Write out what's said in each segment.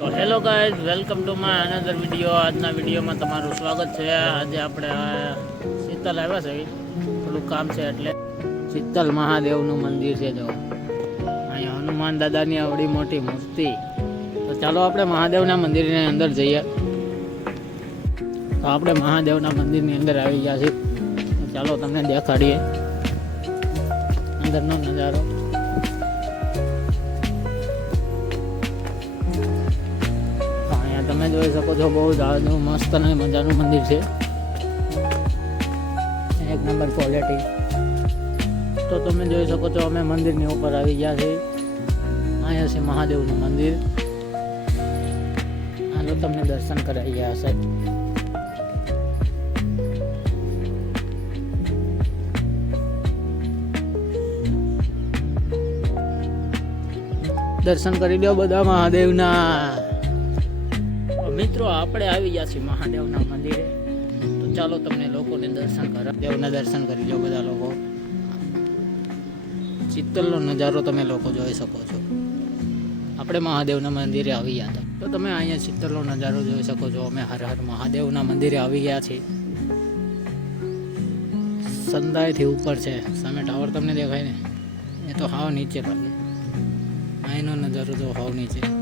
તો hello guys, welcome to my another video આજના વિડીયોમાં તમારું સ્વાગત છે. આજે આપણે શીતલ આવ્યા છે. થોડું કામ છે એટલે. શીતલ મહાદેવનું મંદિર છે જો. અહીંયા હનુમાન દાદાની આવડી મોટી મૂર્તિ. તો ચાલો આપણે મહાદેવના મંદિરની અંદર જઈએ. તો આપણે મહાદેવના મંદિરની અંદર આવી ગયા છીએ. ચાલો તમને દેખાડીએ. અંદરનો નજારો. જોઈ શકો છો, બહુ જાડું મસ્ત અને મજાનું મંદિર છે. એક નંબર ક્વોલિટી તો તમે જોઈ શકો છો, અમે મંદિરની ઉપર આવી ગયા છીએ. અહીંયા છે મહાદેવનું મંદિર. હાલો, તમને દર્શન કરાવી ગયા હશે. દર્શન કરી લો બધા મહાદેવના. મિત્રો, આપણે આવી ગયા છીએ મહાદેવના મંદિરે. તો ચાલો તમને લોકોને દર્શન કરા દેવના દર્શન કરી લો બધા લોકો. ચિત્તલનો નજારો તમે લોકો જોઈ શકો છો. આપણે મહાદેવના મંદિરે આવી ગયા હતા. તો તમે અહીંયા ચિત્તલનો નજારો જોઈ શકો છો. અમે હર હર મહાદેવના મંદિરે આવી ગયા છીએ. સંદાયથી ઉપર છે. સામે ટાવર તમને દેખાય ને? એ તો હાવ નીચે લાગે અહીંનો નજારો તો હાવ નીચે.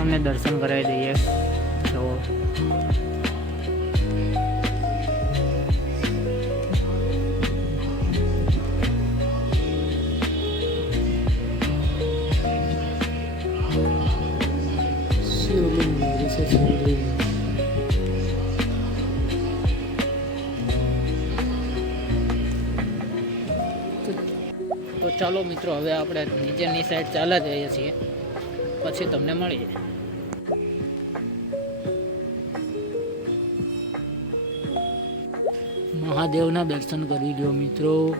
તમને દર્શન કરાવી દઈએ. તો તો ચાલો મિત્રો, હવે આપણે નીચેની સાઈડ ચાલ્યા જઈએ છીએ. પછી તમને મળીએ. મહાદેવના દર્શન કરી લ્યો મિત્રો.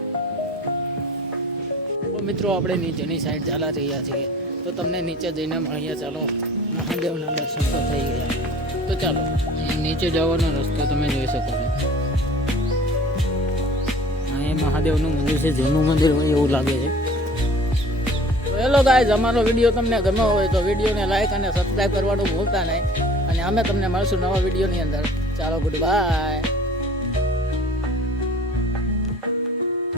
મિત્રો, આપણે નીચેની સાઈડ ચાલા રહ્યા છીએ. તો તમને નીચે જઈને મળીએ. ચાલો, મહાદેવના દર્શન તો થઈ ગયા. તો ચાલો નીચે જવાનો રસ્તો તમે જોઈ શકો છો. અહીંયા મહાદેવનું મંદિર છે, જૂનું મંદિર હોય એવું લાગે છે. હેલો ગાઈઝ, અમારો વીડિયો તમને ગમ્યો હોય તો વિડીયોને લાઈક અને સબસ્ક્રાઈબ કરવાનું ભૂલતા નહીં. અને અમે તમને મળશું નવા વિડીયોની અંદર. ચાલો ગુડ બાય